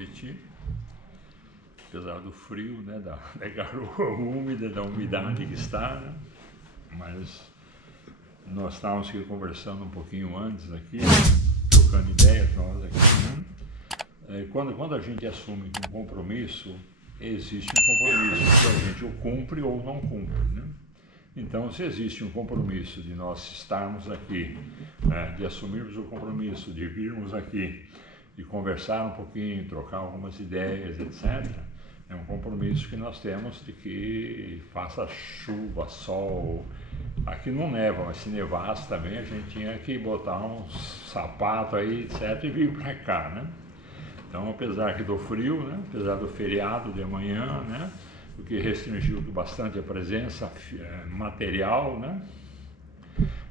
noite, apesar do frio, né, da garoa úmida, da umidade que está, né? Mas nós estávamos aqui conversando um pouquinho antes aqui, trocando ideias nós aqui, né? Quando a gente assume um compromisso, existe um compromisso que a gente o cumpre ou não cumpre, né? Então, se existe um compromisso de nós estarmos aqui, né, de assumirmos o compromisso, de virmos aqui e conversar um pouquinho, trocar algumas ideias, etc., é um compromisso que nós temos de que faça chuva, sol. Aqui não neva, mas se nevasse também a gente tinha que botar uns sapatos aí, etc., e vir para cá, né? Então, apesar que do frio, né, apesar do feriado de amanhã, né, o que restringiu bastante a presença material, né?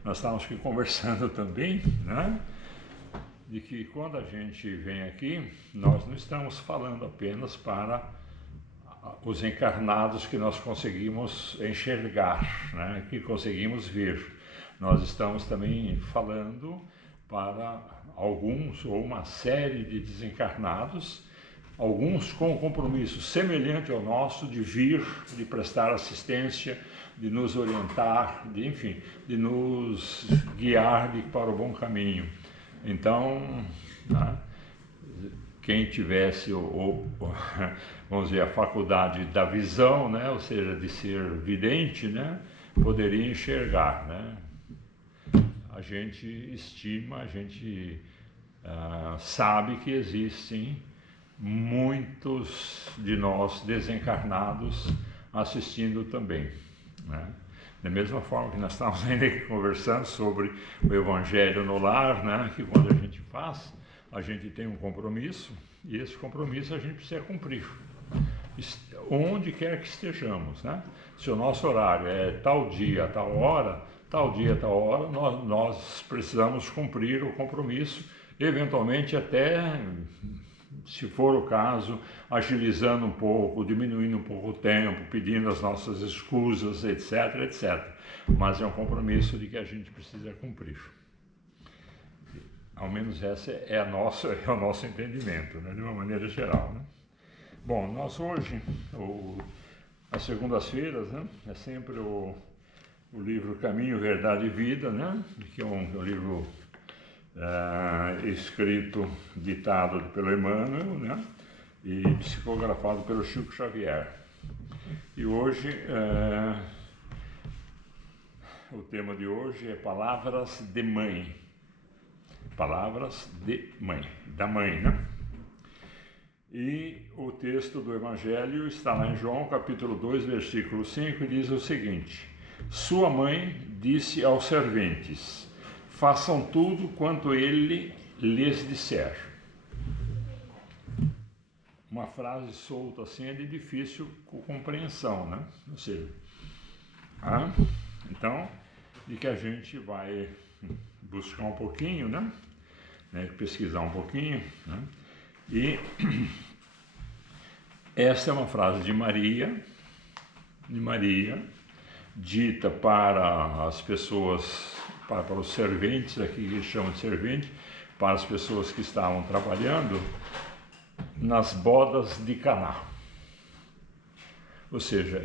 Nós estávamos aqui conversando também, né? De que quando a gente vem aqui, nós não estamos falando apenas para os encarnados que nós conseguimos enxergar, né? Que conseguimos ver. Nós estamos também falando para alguns ou uma série de desencarnados, alguns com um compromisso semelhante ao nosso de vir, de prestar assistência, de nos orientar, de, enfim, de nos guiar para o bom caminho. Então, né, quem tivesse, vamos dizer, a faculdade da visão, né, ou seja, de ser vidente, né, poderia enxergar, né? A gente estima, a gente sabe que existem muitos de nós desencarnados assistindo também, né? Da mesma forma que nós estamos ainda aqui conversando sobre o Evangelho no lar, né? Que quando a gente faz, a gente tem um compromisso e esse compromisso a gente precisa cumprir, onde quer que estejamos, né? Se o nosso horário é tal dia, tal hora, nós precisamos cumprir o compromisso, eventualmente até, se for o caso, agilizando um pouco, diminuindo um pouco o tempo, pedindo as nossas escusas, etc, etc. Mas é um compromisso de que a gente precisa cumprir. Ao menos esse é o nosso entendimento, né, de uma maneira geral, né? Bom, nós hoje, às segundas-feiras, né, é sempre o livro Caminho, Verdade e Vida, né, que é um livro escrito, ditado pelo Emmanuel, né, e psicografado pelo Chico Xavier. E hoje, o tema de hoje é Palavras de Mãe. Palavras de mãe, da mãe, né? E o texto do Evangelho está lá em João, capítulo 2, versículo 5, e diz o seguinte: Sua mãe disse aos serventes: façam tudo quanto ele lhes disser. Uma frase solta assim é de difícil compreensão, né? Ou seja, então, de que a gente vai buscar um pouquinho, né? Pesquisar um pouquinho, né? E essa é uma frase de Maria, dita para as pessoas, para os serventes, aqui que chamam de servente, para as pessoas que estavam trabalhando nas bodas de Caná. Ou seja,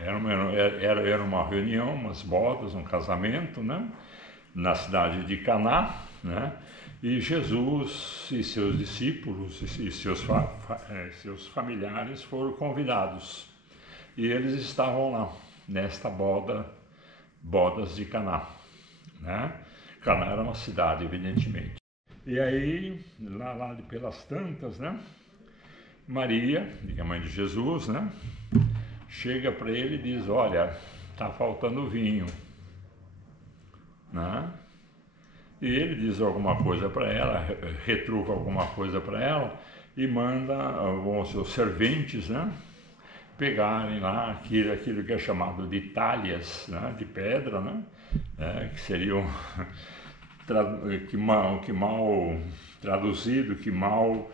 era uma reunião, umas bodas, um casamento, né, na cidade de Caná, né, e Jesus e seus discípulos e seus familiares foram convidados. E eles estavam lá, nesta bodas de Caná, né? Caná era uma cidade, evidentemente. E aí, lá pelas tantas, né? Maria, que é a mãe de Jesus, né? Chega para ele e diz: olha, está faltando vinho, né? E ele diz alguma coisa para ela, retruca alguma coisa para ela e manda os serventes, né, pegarem lá aquilo que é chamado de talhas, né, de pedra, né, que seriam que mal traduzido, que mal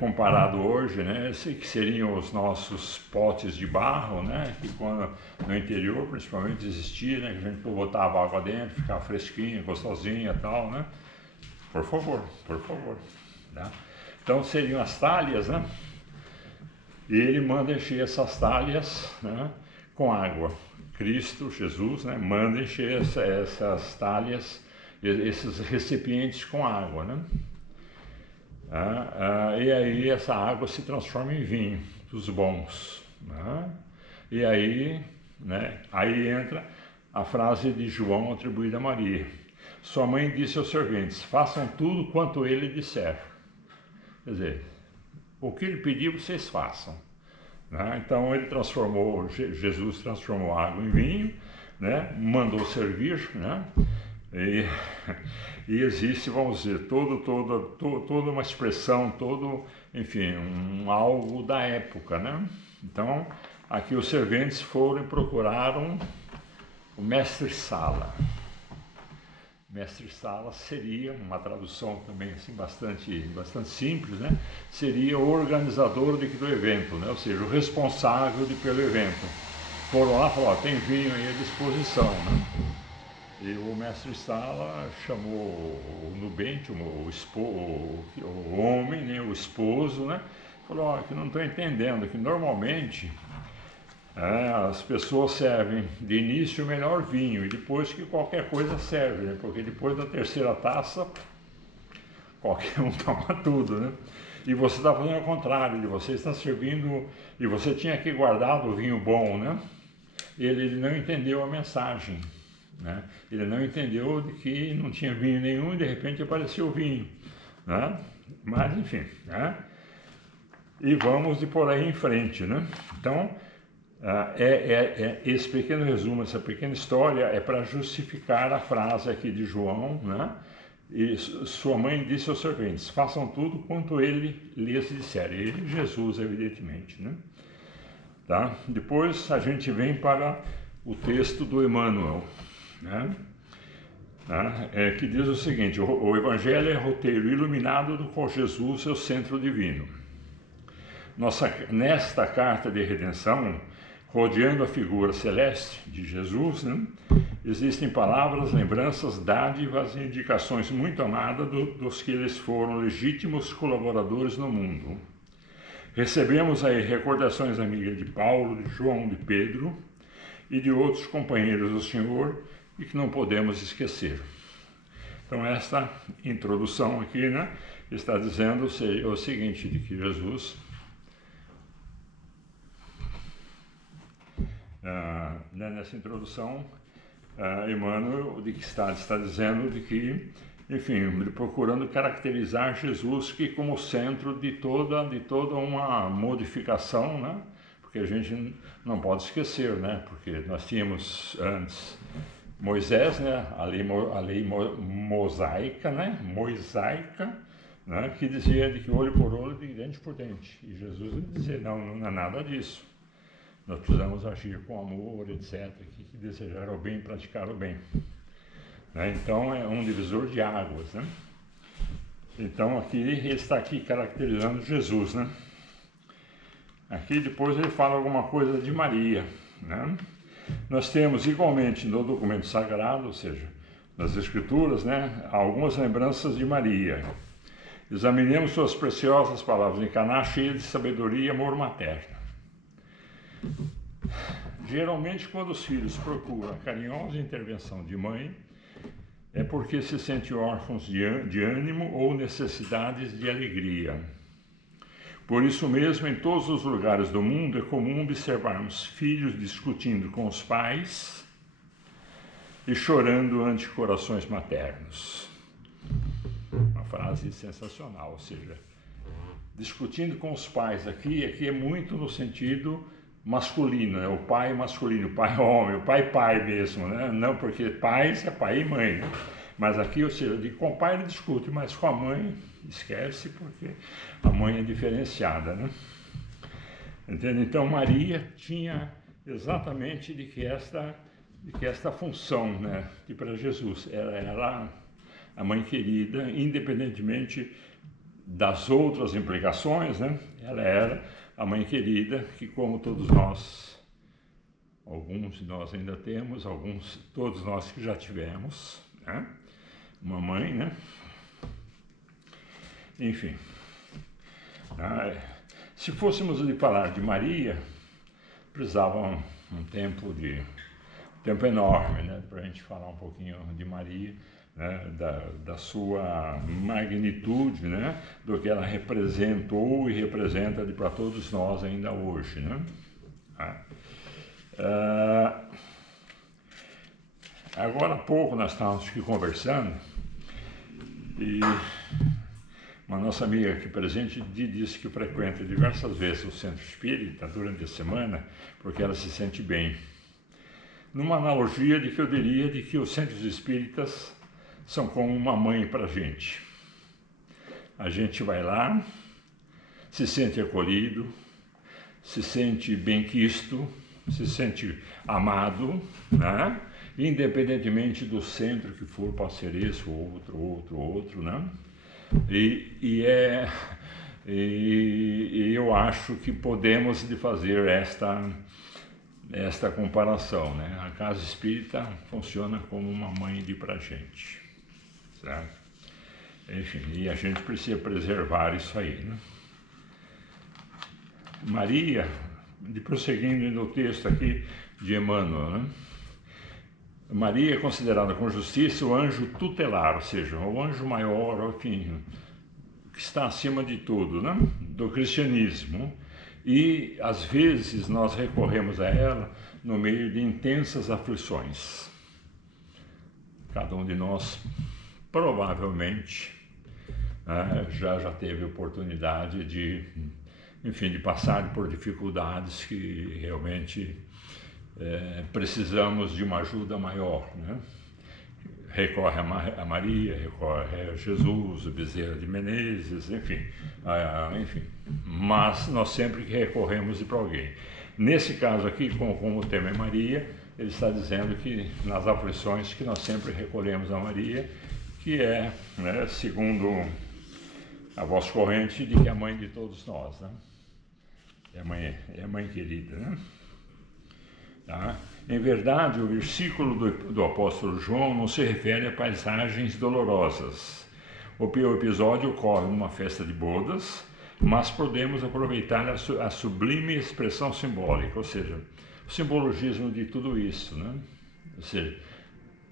comparado hoje, né, que seriam os nossos potes de barro, né, que quando no interior principalmente existia, né, que a gente botava água dentro, ficava fresquinha, gostosinha e tal, né. Por favor, tá? Então seriam as talhas, né? E ele manda encher essas talhas, né, com água. Cristo, Jesus, né, manda encher essas talhas, esses recipientes com água, né? E aí essa água se transforma em vinho dos bons, né? E aí, né, aí entra a frase de João atribuída a Maria: sua mãe disse aos serventes, façam tudo quanto ele disser. Quer dizer, o que ele pediu vocês façam, né? Então ele Jesus transformou a água em vinho, né? Mandou servir, né? E existe, vamos dizer, toda uma expressão, enfim, algo da época, né? Então, aqui os serventes foram e procuraram o mestre-sala. Mestre-sala seria, uma tradução também assim, bastante simples, né? Seria o organizador do evento, né? Ou seja, o responsável pelo evento. Foram lá e falaram, tem vinho aí à disposição, né? E o mestre-sala chamou o nubente, o homem, né, o esposo, né? Falou, que não estou entendendo, que normalmente as pessoas servem de início o melhor vinho e depois que qualquer coisa serve, né? Porque depois da terceira taça, qualquer um toma tudo, né? E você está fazendo o contrário, você está servindo, e você tinha que guardar o vinho bom, né? Ele não entendeu a mensagem. Né? Ele não entendeu de que não tinha vinho nenhum e de repente apareceu o vinho, né? Mas enfim, né? E vamos de por aí em frente, né? Então esse pequeno resumo, essa pequena história é para justificar a frase aqui de João, né? E sua mãe disse aos serventes, façam tudo quanto ele lhes disser. Ele, Jesus, evidentemente, né? Tá? Depois a gente vem para o texto do Emmanuel, né? Que diz o seguinte, o Evangelho é roteiro iluminado do qual Jesus é o centro divino. Nesta carta de redenção, rodeando a figura celeste de Jesus, né, existem palavras, lembranças, dádivas e indicações muito amadas dos que eles foram legítimos colaboradores no mundo. Recebemos aí recordações amigas de Paulo, de João, de Pedro e de outros companheiros do Senhor e que não podemos esquecer. Então esta introdução aqui, né, está dizendo o seguinte, de que Jesus, nessa introdução, Emmanuel está dizendo de que, enfim, procurando caracterizar Jesus que como centro de toda uma modificação, né? Porque a gente não pode esquecer, né? Porque nós tínhamos antes Moisés, né? A lei mosaica, né? Né? Que dizia de que olho por olho e dente por dente. E Jesus dizia, não é nada disso. Nós precisamos agir com amor, etc. Que desejar o bem, praticar o bem. Né? Então é um divisor de águas, né? Então aqui ele está aqui caracterizando Jesus, né? Aqui depois ele fala alguma coisa de Maria, né? Nós temos igualmente no documento sagrado, ou seja, nas escrituras, né, algumas lembranças de Maria. Examinemos suas preciosas palavras em Caná, cheias de sabedoria e amor materno. Geralmente quando os filhos procuram a carinhosa intervenção de mãe, é porque se sentem órfãos de ânimo ou necessidades de alegria. Por isso mesmo, em todos os lugares do mundo, é comum observarmos filhos discutindo com os pais e chorando ante corações maternos. Uma frase sensacional, ou seja, discutindo com os pais aqui é muito no sentido masculino, né? O pai masculino, o pai homem, o pai mesmo, né? Não porque pais é pai e mãe, né? Mas aqui, ou seja, com o pai ele discute, mas com a mãe esquece, porque a mãe é diferenciada, né? Entende? Então Maria tinha exatamente de que esta função, né? Que para Jesus ela era a mãe querida, independentemente das outras implicações, né? Ela era a mãe querida que, como todos nós, alguns de nós ainda temos, todos nós que já tivemos, né? Uma mãe, né? Enfim. Se fôssemos de falar de Maria, precisava um tempo enorme, né, para a gente falar um pouquinho de Maria, né, da sua magnitude, né, do que ela representou e representa para todos nós ainda hoje, né? Agora há pouco nós estávamos aqui conversando e uma nossa amiga aqui presente disse que frequenta diversas vezes o centro espírita durante a semana porque ela se sente bem. Numa analogia de que eu diria de que os centros espíritas são como uma mãe para a gente. A gente vai lá, se sente acolhido, se sente bem-quisto, se sente amado, né? Independentemente do centro que for, pode ser esse, outro, né? E eu acho que podemos fazer esta comparação, né? A casa espírita funciona como uma mãe pra gente, certo? Enfim, e a gente precisa preservar isso aí, né? Maria, prosseguindo no texto aqui de Emmanuel, né? Maria é considerada com justiça o anjo tutelar, ou seja, o anjo maior, enfim, que está acima de tudo, né? Do cristianismo. E às vezes nós recorremos a ela no meio de intensas aflições. Cada um de nós provavelmente já teve oportunidade de passar por dificuldades que realmente precisamos de uma ajuda maior, né? Recorre a Maria, recorre a Jesus, a Bezerra de Menezes, enfim, mas nós sempre recorremos para alguém. Nesse caso aqui, como o tema é Maria, ele está dizendo que nas aflições que nós sempre recorremos a Maria, que é, né, segundo a voz corrente, de que é a mãe de todos nós, né? É a mãe querida, né? Tá? Em verdade, o versículo do apóstolo João não se refere a paisagens dolorosas. O episódio ocorre numa festa de bodas, mas podemos aproveitar a sublime expressão simbólica, ou seja, o simbologismo de tudo isso, né? Ou seja,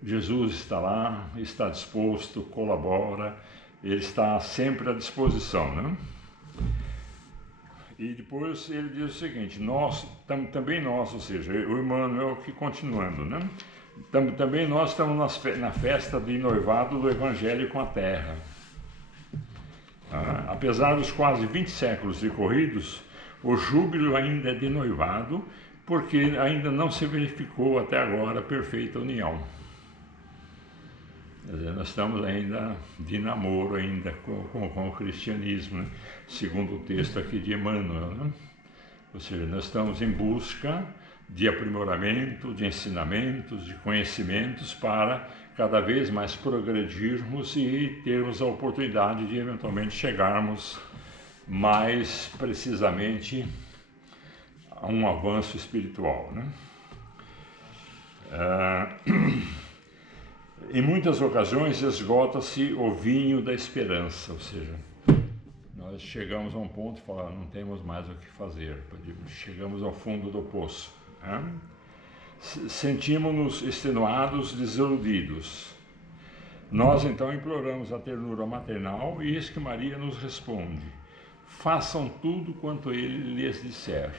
Jesus está lá, está disposto, colabora, ele está sempre à disposição, né? E depois ele diz o seguinte, também nós, ou seja, o Emmanuel que continuando, né? Também nós estamos na festa de noivado do Evangelho com a Terra. Apesar dos quase 20 séculos decorridos, o júbilo ainda é de noivado, porque ainda não se verificou até agora a perfeita união. Quer dizer, nós estamos ainda de namoro ainda com o cristianismo, né? Segundo o texto aqui de Emmanuel, né? Ou seja, nós estamos em busca de aprimoramento, de ensinamentos, de conhecimentos para cada vez mais progredirmos e termos a oportunidade de eventualmente chegarmos mais precisamente a um avanço espiritual, né? Em muitas ocasiões esgota-se o vinho da esperança, ou seja, nós chegamos a um ponto e falamos, não temos mais o que fazer, chegamos ao fundo do poço, né? Sentimos-nos extenuados, desiludidos. Nós então imploramos a ternura maternal e eis que Maria nos responde, façam tudo quanto ele lhes disser.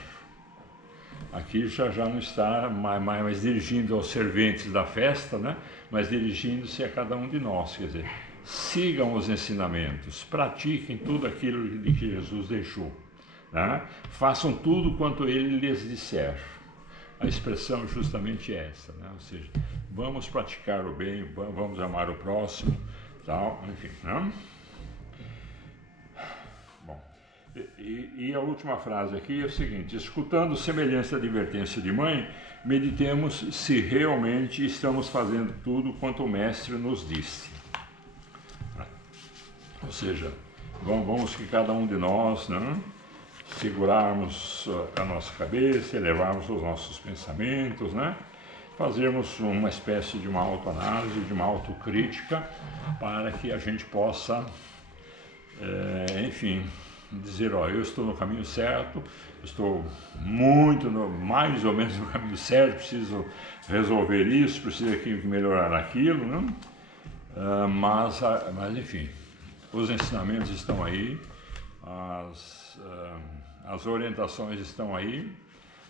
Aqui já não está mais dirigindo aos serventes da festa, né? Mas dirigindo-se a cada um de nós, quer dizer, sigam os ensinamentos, pratiquem tudo aquilo que Jesus deixou, né? Façam tudo quanto ele lhes disser. A expressão é justamente essa, né? Ou seja, vamos praticar o bem, vamos amar o próximo, tal, enfim, né? E a última frase aqui é o seguinte, escutando semelhante advertência de mãe, meditemos se realmente estamos fazendo tudo quanto o Mestre nos disse. Ou seja, vamos que cada um de nós, né, segurarmos a nossa cabeça, elevarmos os nossos pensamentos, né, fazermos uma espécie de uma autoanálise, de uma autocrítica, para que a gente possa, enfim, dizer, ó, eu estou no caminho certo, estou muito, mais ou menos no caminho certo, preciso resolver isso, preciso aqui melhorar aquilo, né? Mas enfim, os ensinamentos estão aí, as orientações estão aí,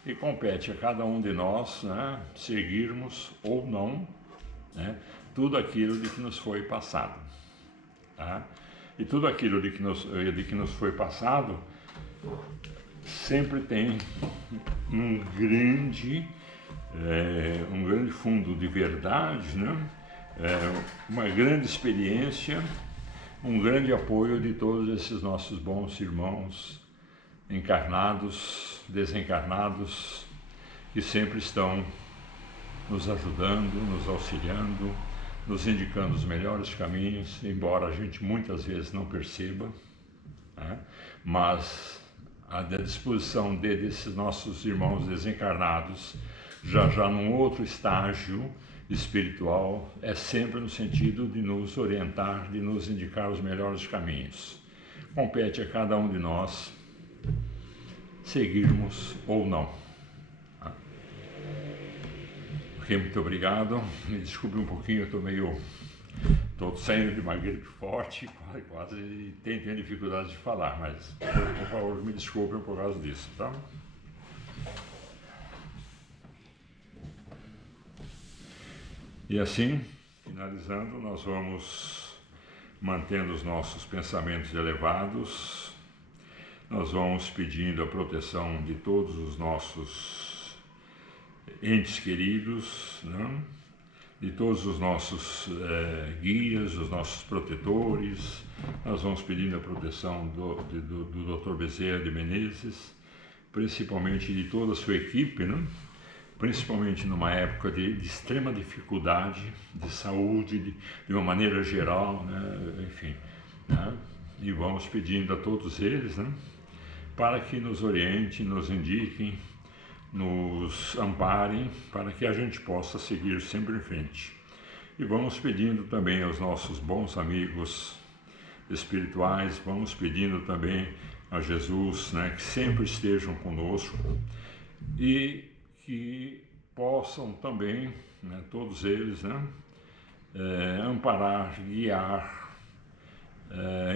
e compete a cada um de nós, né, seguirmos ou não, né, tudo aquilo de que nos foi passado. Tá? E tudo aquilo de que nos foi passado sempre tem um grande fundo de verdade, né? Uma grande experiência, um grande apoio de todos esses nossos bons irmãos encarnados, desencarnados, que sempre estão nos ajudando, nos auxiliando, nos indicando os melhores caminhos, embora a gente muitas vezes não perceba, né? Mas à disposição desses nossos irmãos desencarnados, já num outro estágio espiritual, é sempre no sentido de nos orientar, de nos indicar os melhores caminhos. Compete a cada um de nós seguirmos ou não. Ok, muito obrigado. Me desculpe um pouquinho, eu estou saindo de uma gripe forte, quase tenho dificuldade de falar, mas por favor me desculpem por causa disso, tá? E assim, finalizando, nós vamos mantendo os nossos pensamentos elevados, nós vamos pedindo a proteção de todos os nossos entes queridos, né? De todos os nossos guias, os nossos protetores. Nós vamos pedindo a proteção do Dr. Bezerra de Menezes, principalmente de toda a sua equipe, né? Principalmente numa época de extrema dificuldade de saúde, de uma maneira geral, né? Enfim, né? E vamos pedindo a todos eles, né? Para que nos orientem, nos indiquem, nos amparem, para que a gente possa seguir sempre em frente. E vamos pedindo também aos nossos bons amigos espirituais, vamos pedindo também a Jesus, né, que sempre estejam conosco e que possam também, né, todos eles, né, amparar, guiar,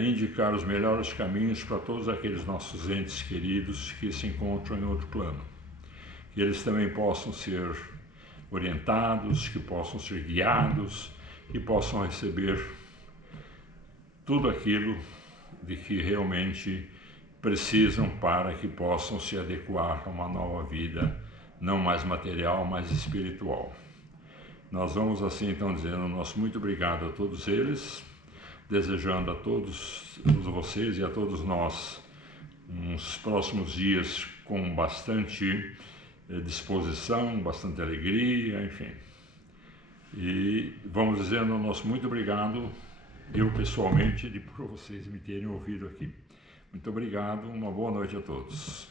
indicar os melhores caminhos para todos aqueles nossos entes queridos que se encontram em outro plano. Que eles também possam ser orientados, que possam ser guiados, que possam receber tudo aquilo de que realmente precisam para que possam se adequar a uma nova vida, não mais material, mas espiritual. Nós vamos assim então dizendo nosso muito obrigado a todos eles, desejando a todos vocês e a todos nós uns próximos dias com bastante disposição, bastante alegria, enfim. E vamos dizendo nosso muito obrigado, eu pessoalmente, por vocês me terem ouvido aqui. Muito obrigado, uma boa noite a todos.